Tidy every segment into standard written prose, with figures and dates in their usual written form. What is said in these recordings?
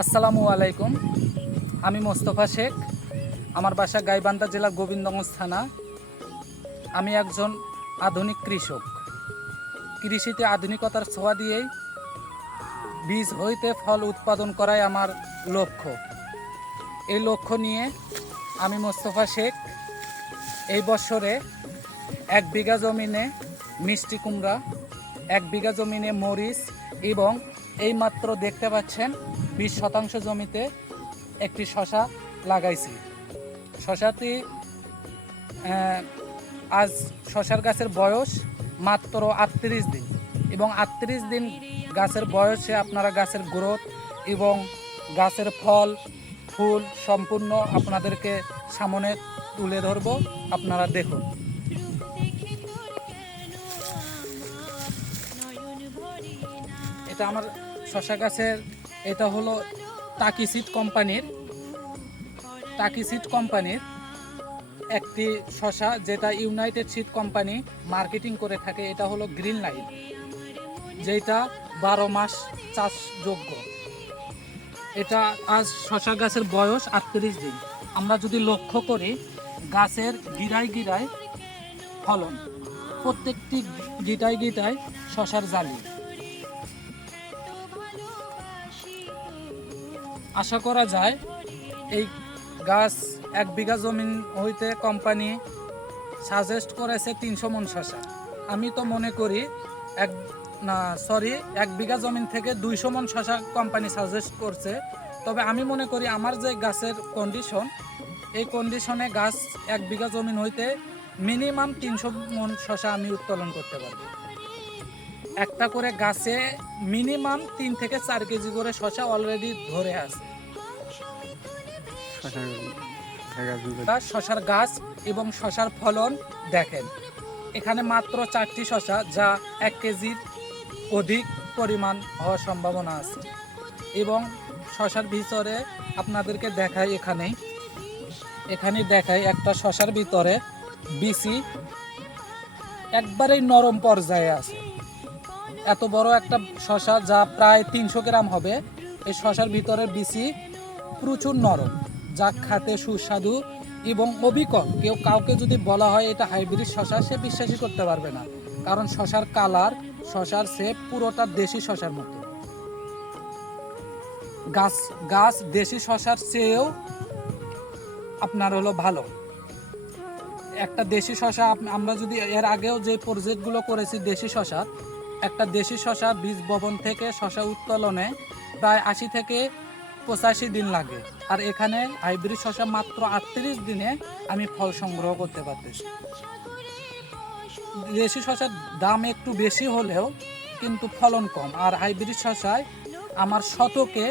আসসালামু আলাইকুম। আমি মোস্তফা শেখ। আমার বাসা গাইবান্ধা জেলা গোবিন্দগঞ্জ থানা। আমি একজন আধুনিক কৃষক। কৃষিতে আধুনিকতার ছোঁয়া দিয়েই বীজ হইতে ফল উৎপাদন করাই আমার লক্ষ্য। এই লক্ষ্য নিয়ে আমি মোস্তফা শেখ এই বছরে 1 বিঘা জমিনে মিষ্টি কুমড়া, 1 বিঘা জমিনে মরিচ এবং এইমাত্র দেখতে পাচ্ছেন 20 শতাংশ জমিতে একটি শশা লাগাইছি। শশাটি আজ শশার গাছের বয়স মাত্র 38 দিন এবং 38 দিন গাছের বয়সে আপনারা গাছের গ্রোথ এবং গাছের ফল ফুল সম্পূর্ণ আপনাদেরকে সামনে তুলে ধরবো। আপনারা দেখুন। এটা আমার শশা গাছের, এটা হলো টাকি সিড কোম্পানির একটি শশা, যেটা ইউনাইটেড সিড কোম্পানি মার্কেটিং করে থাকে। এটা হলো গ্রিন লাইন, যেটা 12 মাস চাষযোগ্য। এটা আজ শশা গাছের বয়স 38 দিন। আমরা যদি লক্ষ্য করি গাছের গিরায় গিরায় ফলন, প্রত্যেকটি গিটায় গিটায় শশার জালি। আশা করা যায় এই গাছ 1 বিঘা জমিন হইতে কোম্পানি সাজেস্ট করেছে 300 মণ শশা। আমি তো মনে করি 1 বিঘা জমিন থেকে 200 মণ শশা কোম্পানি সাজেস্ট করছে। তবে আমি মনে করি আমার যে গাছের কন্ডিশন, এই কন্ডিশনে গাছ 1 বিঘা জমিন হইতে মিনিমাম 300 মণ শশা আমি উত্তোলন করতে পারবো। একটা করে গাছে মিনিমাম 3 থেকে 4 কেজি করে শশা অলরেডি ধরে আছে। শশার গাছ এবং শশার ফলন দেখেন, এখানে মাত্র 4টি শশা, যা 1 কেজির অধিক পরিমাণ হওয়ার সম্ভাবনা আছে। এবং শশার ভিতরে আপনাদেরকে দেখাই, এখানে দেখাই একটা শশার ভিতরে বিচি একবারেই নরম পর্যায়ে আছে। এত বড় একটা শশা, যা প্রায় 300 গ্রাম হবে, এই শশার ভিতরে বিচি প্রচুর নরম, যা খেতে সুস্বাদু এবং অবিকল। কাউকে যদি বলা হয় এটা হাইব্রিড শশা, সে বিশ্বাসই করতে পারবে না, কারণ শশার কালার, শশার শেপ পুরোটা দেশি শশার মতো। গাছ দেশি শশার চেয়েও আপনার হলো ভালো। একটা দেশি শশা আমরা যদি এর আগেও যে প্রজেক্টগুলো করেছি দেশি শশার, একটা দেশি শশা বীজ বপন থেকে শশা উত্তোলনে প্রায় 80 থেকে 85 দিন লাগে। আর এখানে হাইব্রিড শশা মাত্র 38 দিনে আমি ফল সংগ্রহ করতে পারতেছি। দেশি শশার দাম একটু বেশি হলেও কিন্তু ফলন কম। আর হাইব্রিড শশায় আমার শতকে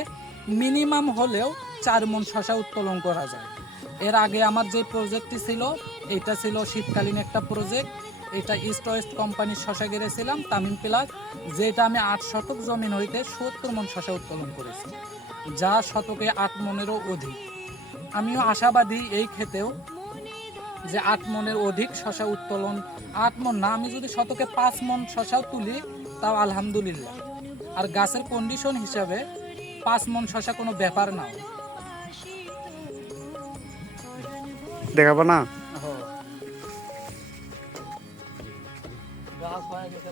মিনিমাম হলেও 4 মণ শশা উত্তোলন করা যায়। এর আগে আমার যে প্রজেক্টটি ছিল, এটা ছিল শীতকালীন একটা প্রজেক্ট। এটা ইস্ট ওয়েস্ট কোম্পানির শশা গেড়েছিলাম, তামিম প্লাস, যেটা আমি 8 শতক জমিন হইতে 70 মণ শশা উত্তোলন করেছি, যা শতকে 8 মণেরও অধিক। আমিও আশাবাদী এই ক্ষেতেও যে 8 মণের অধিক শশা উত্তোলন, 8 মণ না, আমি যদি শতকে 5 মণ শশাও তুলি তাও আলহামদুলিল্লাহ। আর গাছের কন্ডিশন হিসাবে 5 মণ শশা কোনো ব্যাপার না। দেখাবো না। গাছ হয়ে গেছে।